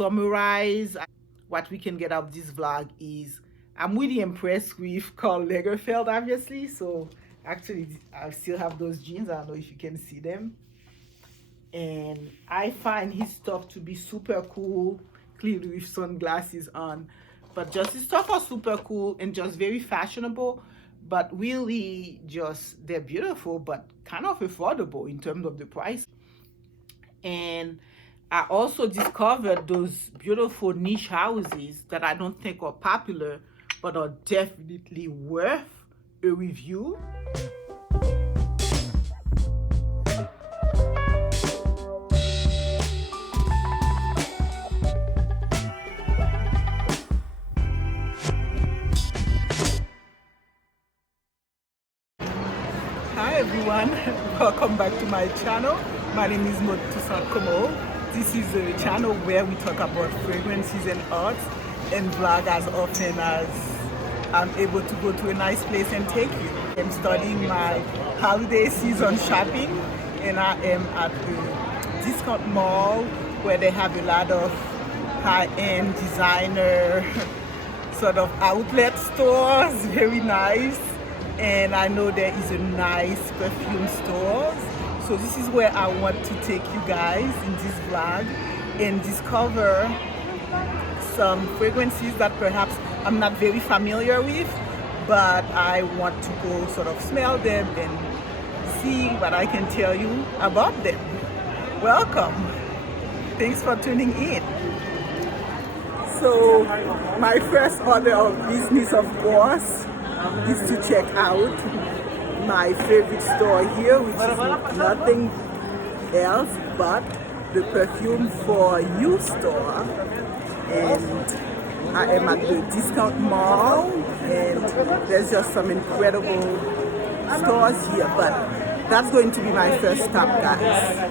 summarize what we can get out of this vlog is I'm really impressed with Karl Lagerfeld, obviously. So actually, I still have those jeans. I don't know if you can see them. And I find his stuff to be super cool, clearly with sunglasses on. But just his stuff are super cool and just very fashionable. But really, just they're beautiful, but kind of affordable in terms of the price. And I also discovered those beautiful niche houses that I don't think are popular, but are definitely worth a review. Hi everyone, welcome back to my channel. My name is Maude. This is a channel where we talk about fragrances and arts and vlog as often as I'm able to go to a nice place and take you. I'm starting my holiday season shopping and I am at the discount mall where they have a lot of high-end designer sort of outlet stores, very nice. And I know there is a nice perfume store. So this is where I want to take you guys in this vlog and discover some fragrances that perhaps I'm not very familiar with, but I want to go sort of smell them and see what I can tell you about them. Welcome. Thanks for tuning in. So my first order of business, of course, is to check out my favorite store here, which is nothing else but the Perfume for You store. And I am at the discount mall and there's just some incredible stores here, but that's going to be my first stop, guys.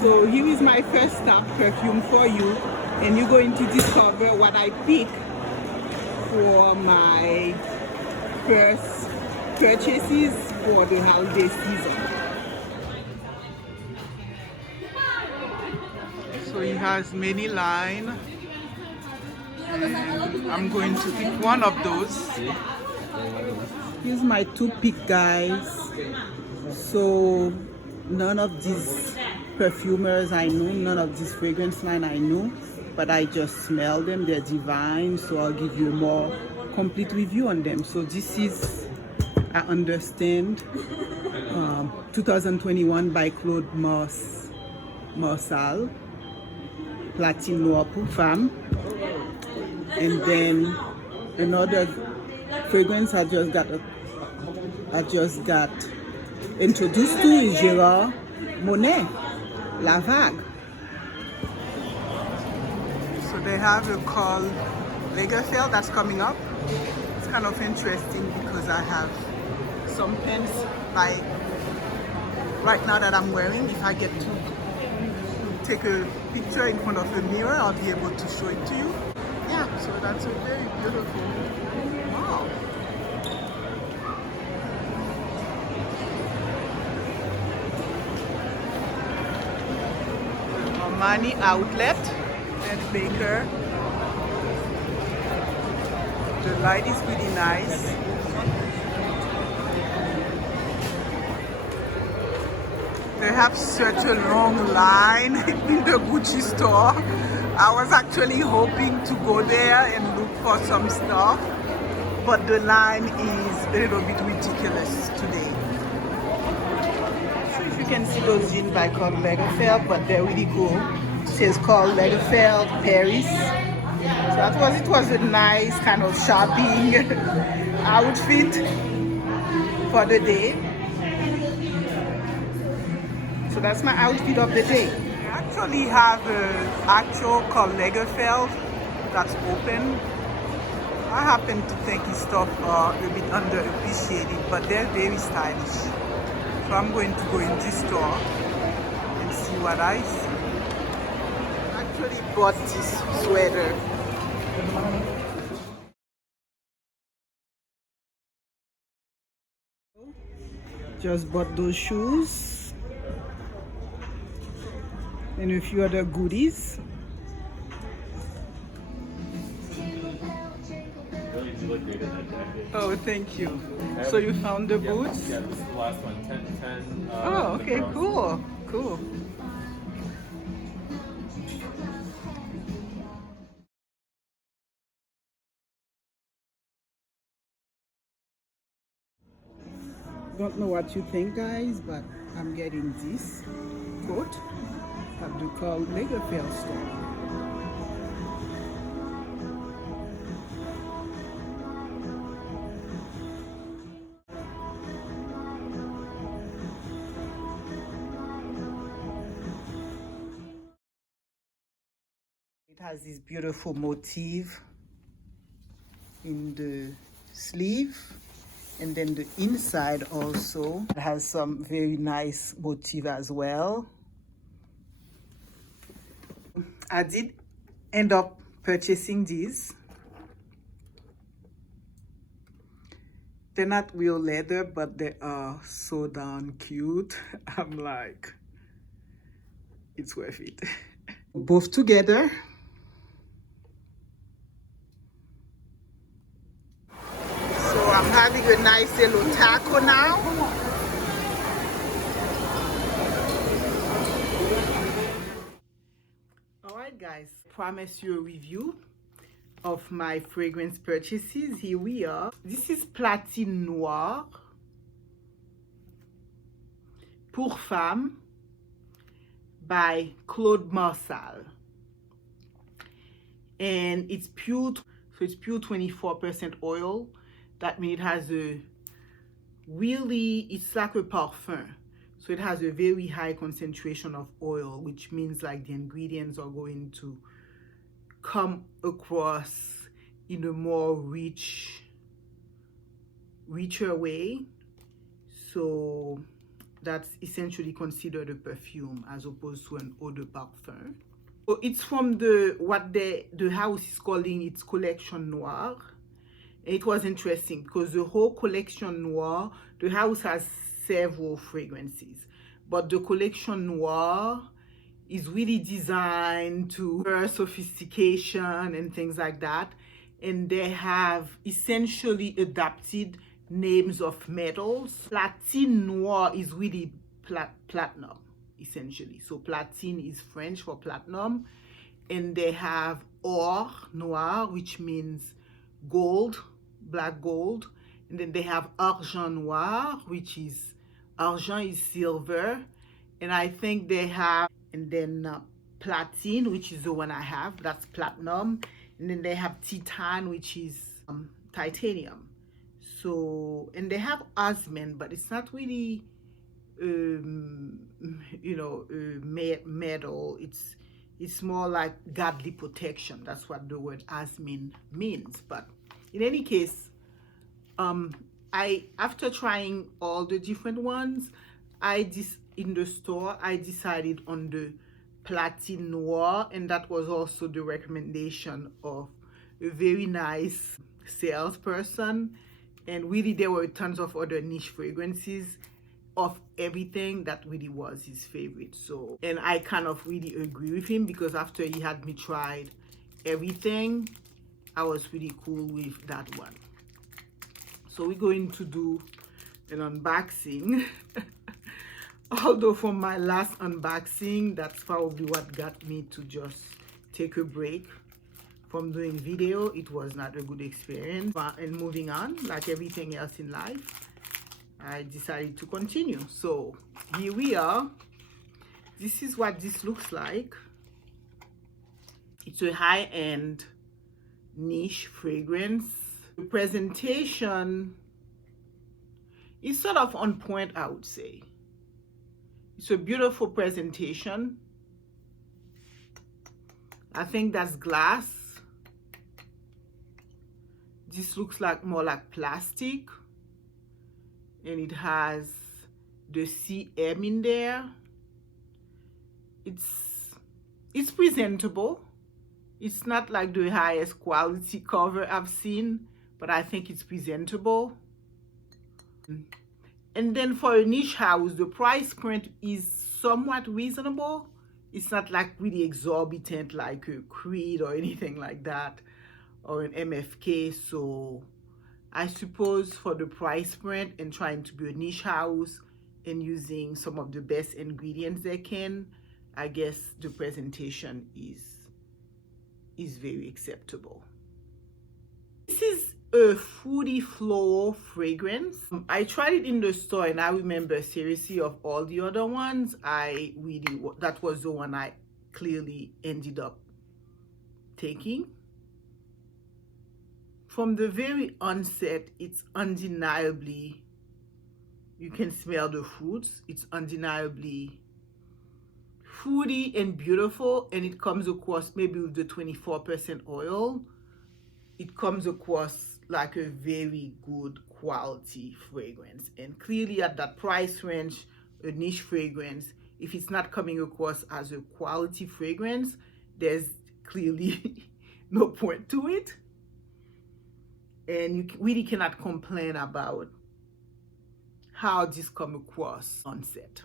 So here is my first stop, Perfume for You, and you're going to discover what I pick for my first purchases for the holiday season. So he has many lines. I'm going to pick one of those. Here's my two pick, guys. So none of these perfumers I know, none of these fragrance line I know, but I just smell them. They're divine, so I'll give you a more complete review on them. So this is, I understand, 2021 by Claude Marsal, Platine Noir pour femme. And then another fragrance I just got introduced to is Gerard, Monet, La Vague. So they have a Karl Lagerfeld that's coming up. It's kind of interesting because I have some pens like right now that I'm wearing. If I get to take a picture in front of a mirror, I'll be able to show it to you. Yeah, so that's a very beautiful. Wow. Armani outlet and Baker. The light is really nice. They have such a long line in the Gucci store. I was actually hoping to go there and look for some stuff, but the line is a little bit ridiculous today. I'm not sure if you can see those jeans by Karl Lagerfeld, but they're really cool. It says Karl Lagerfeld Paris. So it was a nice kind of shopping outfit for the day. So that's my outfit of the day. I actually have an actual Karl Lagerfeld that's open. I happen to think his stuff are a bit underappreciated, but they're very stylish. So I'm going to go in this store and see what I see. I actually bought this sweater. Just bought those shoes and a few other goodies. You look great in that jacket. Oh, thank you. So you found the boots? Yeah, this is the last one. 10. Oh, okay, cool, cool. Don't know what you think, guys, but I'm getting this coat at the Karl Lagerfeld store. It has this beautiful motif in the sleeve, and then the inside also has some very nice motif as well. I did end up purchasing these. They're not real leather, but they are so darn cute. I'm like, it's worth it. Both together. So I'm having a nice yellow taco now. All right, guys, promise you a review of my fragrance purchases. Here we are. This is Platine Noir pour femme by Claude Marsal, and it's pure, so it's pure 24% oil. That means it has a really, it's like a parfum, so it has a very high concentration of oil, which means like the ingredients are going to come across in a more richer way. So that's essentially considered a perfume as opposed to an eau de parfum. So it's from what the house is calling its collection Noir. And it was interesting because the whole collection Noir, the house has several fragrances, but the collection Noir is really designed to sophistication and things like that. And they have essentially adapted names of metals. Platine Noir is really platinum, essentially. So platine is French for platinum. And they have or noir, which means gold, black gold. And then they have argent noir, which is argent is silver. And I think they have, and then platine, which is the one I have, that's platinum. And then they have titan, which is titanium. So, and they have osmine, but it's not really metal. It's more like godly protection. That's what the word osmine means. But in any case, after trying all the different ones, in the store I decided on the Platine Noir, and that was also the recommendation of a very nice salesperson. And really there were tons of other niche fragrances of everything that really was his favorite. So, and I kind of really agree with him, because after he had me tried everything, I was really cool with that one. So we're going to do an unboxing. Although from my last unboxing, that's probably what got me to just take a break from doing video. It was not a good experience. And moving on, like everything else in life, I decided to continue. So here we are. This is what this looks like. It's a high-end niche fragrance. The presentation is sort of on point, I would say. It's a beautiful presentation. I think that's glass. This looks like more like plastic, and it has the CM in there. It's presentable. It's not like the highest quality cover I've seen, but I think it's presentable. And then for a niche house, the price point is somewhat reasonable. It's not like really exorbitant like a Creed or anything like that, or an MFK. So I suppose for the price point and trying to be a niche house and using some of the best ingredients they can, I guess the presentation is very acceptable. This is a fruity floral fragrance. I tried it in the store and I remember seriously of all the other ones, that was the one I clearly ended up taking. From the very onset, it's undeniably, you can smell the fruits. It's undeniably fruity and beautiful, and it comes across, maybe with the 24% oil, it comes across like a very good quality fragrance. And clearly at that price range, a niche fragrance, if it's not coming across as a quality fragrance, there's clearly no point to it. And you really cannot complain about how this come across on set.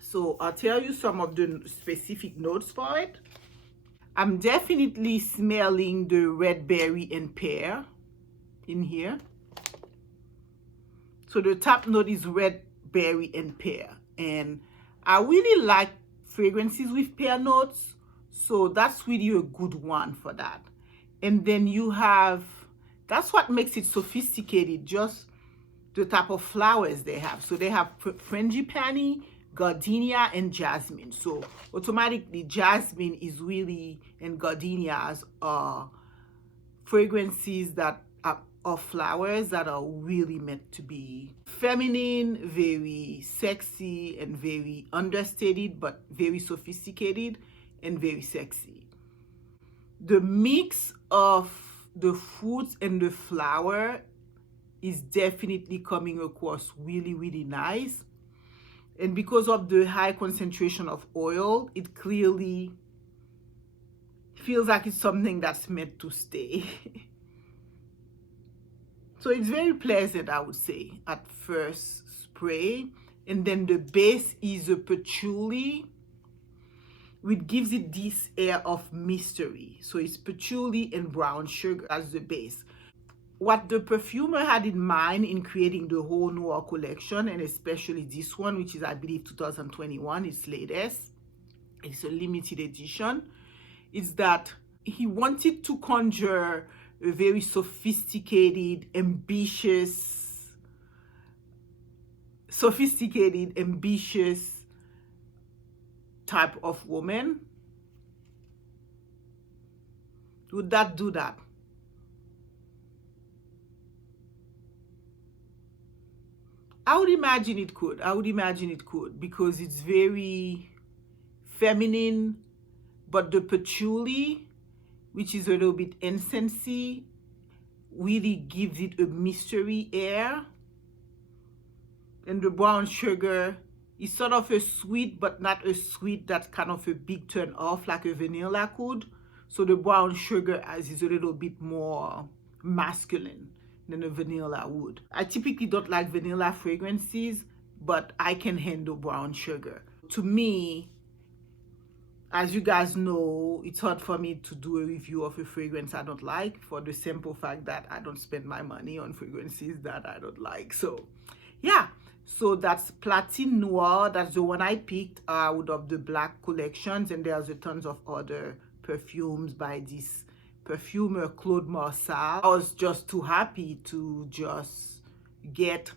So I'll tell you some of the specific notes for it. I'm definitely smelling the red berry and pear in here. So the top note is red berry and pear. And I really like fragrances with pear notes. So that's really a good one for that. And then you have, that's what makes it sophisticated, just the type of flowers they have. So they have frangipani, gardenia, and jasmine. So automatically jasmine is really, and gardenias are fragrances that are flowers that are really meant to be feminine, very sexy, and very understated, but very sophisticated and very sexy. The mix of the fruits and the flower is definitely coming across really, really nice. And because of the high concentration of oil, it clearly feels like it's something that's meant to stay. So it's very pleasant, I would say, at first spray. And then the base is a patchouli, which gives it this air of mystery. So it's patchouli and brown sugar as the base. What the perfumer had in mind in creating the whole Noir collection, and especially this one, which is, I believe, 2021, its latest, it's a limited edition, is that he wanted to conjure a very sophisticated, ambitious type of woman. Would that do that? I would imagine it could. I would imagine it could, because it's very feminine, but the patchouli, which is a little bit incensey, really gives it a mystery air. And the brown sugar is sort of a sweet, but not a sweet that's kind of a big turn off like a vanilla could. So the brown sugar is a little bit more masculine than a vanilla would. I typically don't like vanilla fragrances, but I can handle brown sugar. To me, as you guys know, it's hard for me to do a review of a fragrance I don't like, for the simple fact that I don't spend my money on fragrances that I don't like. So yeah, so that's Platine Noir. That's the one I picked out of the black collections, and there's a tons of other perfumes by this perfumer Claude Marsal. I was just too happy to just get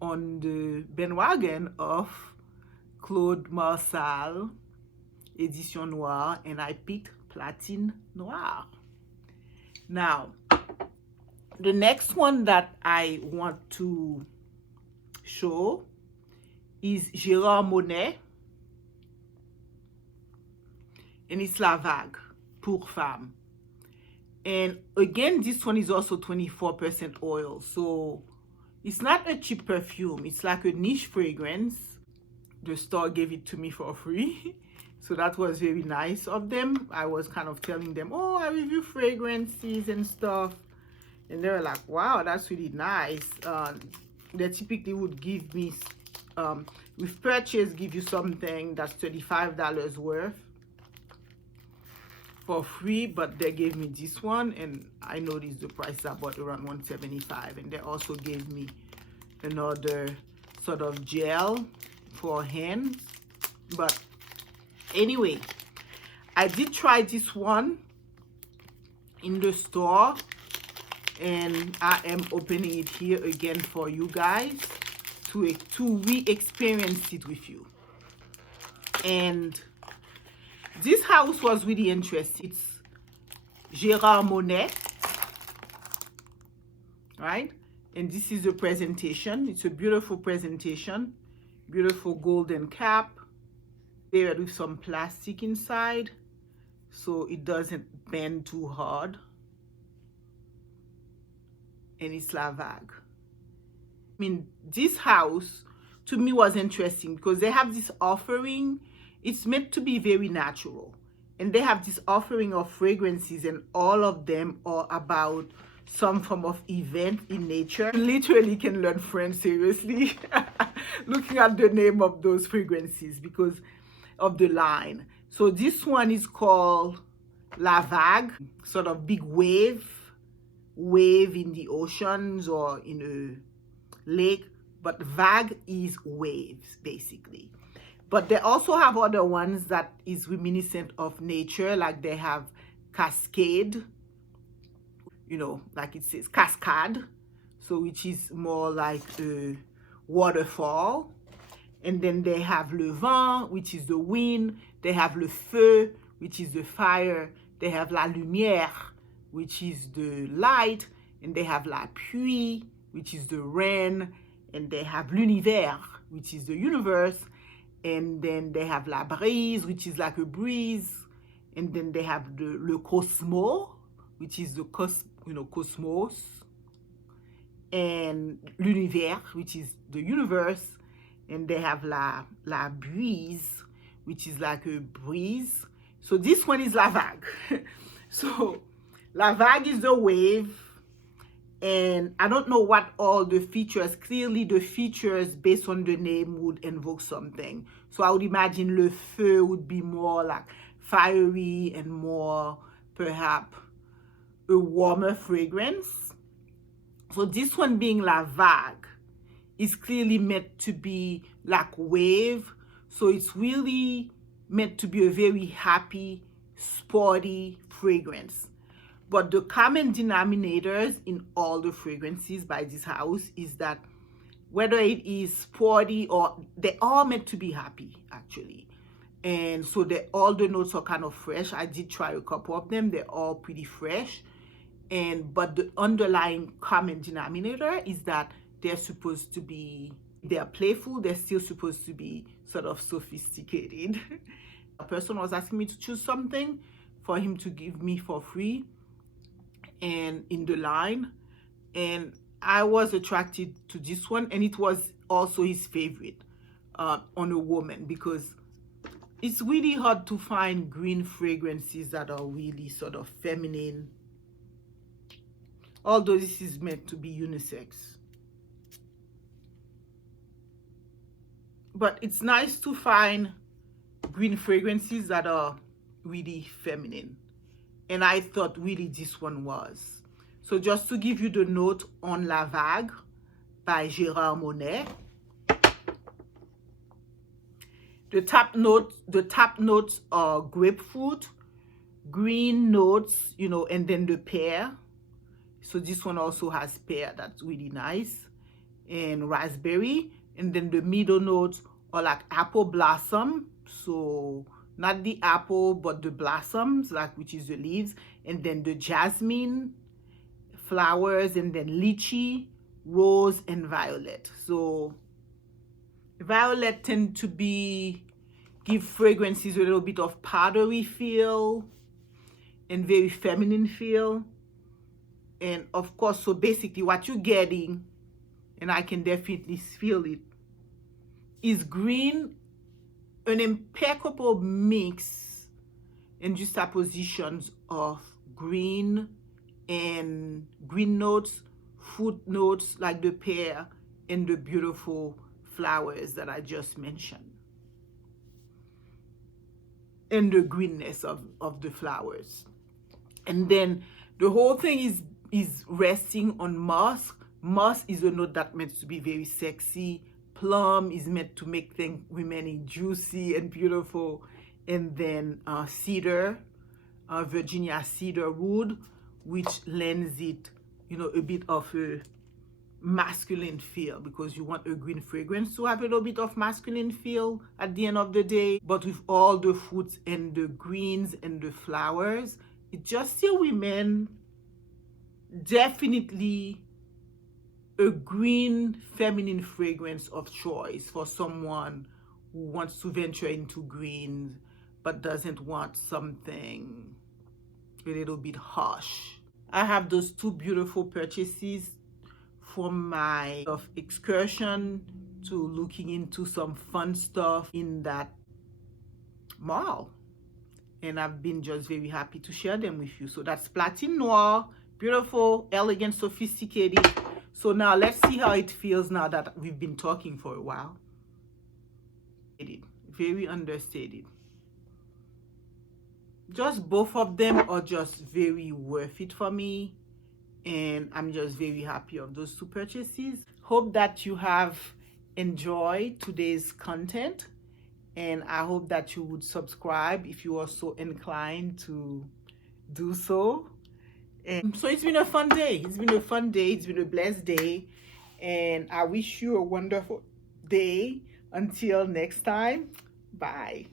on the bandwagon of Claude Marsal Edition Noir, and I picked Platine Noir. Now, the next one that I want to show is Gerard Monet, and it's La Vague pour femme. And again, this one is also 24% oil, so it's not a cheap perfume. It's like a niche fragrance. The store gave it to me for free. So that was very nice of them. I was kind of telling them, oh, I review fragrances and stuff. And they were like, wow, that's really nice. They typically would give me, with purchase, give you something that's $35 worth for free, but they gave me this one, and I noticed the price is about around $175. And they also gave me another sort of gel for hands. But anyway, I did try this one in the store, and I am opening it here again for you guys to re-experience it with you. And this house was really interesting. It's Gerard Monet, right? And this is the presentation. It's a beautiful presentation, beautiful golden cap there with some plastic inside so it doesn't bend too hard. And it's La Vague. I mean, this house to me was interesting because they have this offering. It's meant to be very natural, and they have this offering of fragrances, and all of them are about some form of event in nature. You literally can learn French seriously looking at the name of those fragrances because of the line. So this one is called La Vague, sort of big wave in the oceans or in a lake, but vague is waves basically. But they also have other ones that is reminiscent of nature, like they have Cascade, you know, like it says Cascade, so which is more like a waterfall. And then they have Le Vent, which is the wind. They have Le Feu, which is the fire. They have La Lumière, which is the light. And they have La Pluie, which is the rain. And they have L'Univers, which is the universe. And then they have La Brise, which is like a breeze. And then they have Le Cosmos, which is the cosmos. And L'Univers, which is the universe. And they have La Brise, which is like a breeze. So this one is La Vague. So La Vague is the wave. And I don't know what all the features, clearly the features based on the name would invoke something. So I would imagine Le Feu would be more like fiery and more perhaps a warmer fragrance. So this one being La Vague is clearly meant to be like wave. So it's really meant to be a very happy, sporty fragrance. But the common denominators in all the fragrances by this house is that whether it is sporty or they're all meant to be happy actually. And so all the notes are kind of fresh. I did try a couple of them. They're all pretty fresh. But the underlying common denominator is that they're supposed to be, they're playful, they're still supposed to be sort of sophisticated. A person was asking me to choose something for him to give me for free and in the line, and I was attracted to this one, and it was also his favorite on a woman because it's really hard to find green fragrances that are really sort of feminine, although this is meant to be unisex. But it's nice to find green fragrances that are really feminine. And I thought really this one was. So just to give you the note on La Vague by Gerard Monet. The top notes are grapefruit, green notes, you know, and then the pear. So this one also has pear, that's really nice. And raspberry. And then the middle notes are like apple blossom. So not the apple, but the blossoms, like which is the leaves. And then the jasmine flowers, and then lychee, rose, and violet. So violet tend to give fragrances a little bit of powdery feel and very feminine feel. And of course, so basically what you're getting, and I can definitely feel it, is green, an impeccable mix and juxtapositions of green and green notes, fruit notes like the pear, and the beautiful flowers that I just mentioned. and the greenness of the flowers. And then the whole thing is resting on moss. Moss is a note that meant to be very sexy. Plum is meant to make things remaining juicy and beautiful. And then cedar, Virginia cedar wood, which lends it, you know, a bit of a masculine feel, because you want a green fragrance to have a little bit of masculine feel at the end of the day. But with all the fruits and the greens and the flowers, it just still remains definitely a green feminine fragrance of choice for someone who wants to venture into greens but doesn't want something a little bit harsh. I have those two beautiful purchases from my excursion to looking into some fun stuff in that mall, and I've been just very happy to share them with you. So that's Platine Noir, beautiful, elegant, sophisticated. So now let's see how it feels now that we've been talking for a while. Very understated. Just both of them are just very worth it for me, and I'm just very happy of those two purchases. Hope that you have enjoyed today's content, and I hope that you would subscribe if you are so inclined to do so. And so it's been a fun day. It's been a fun day. It's been a blessed day, and I wish you a wonderful day. Until next time, bye.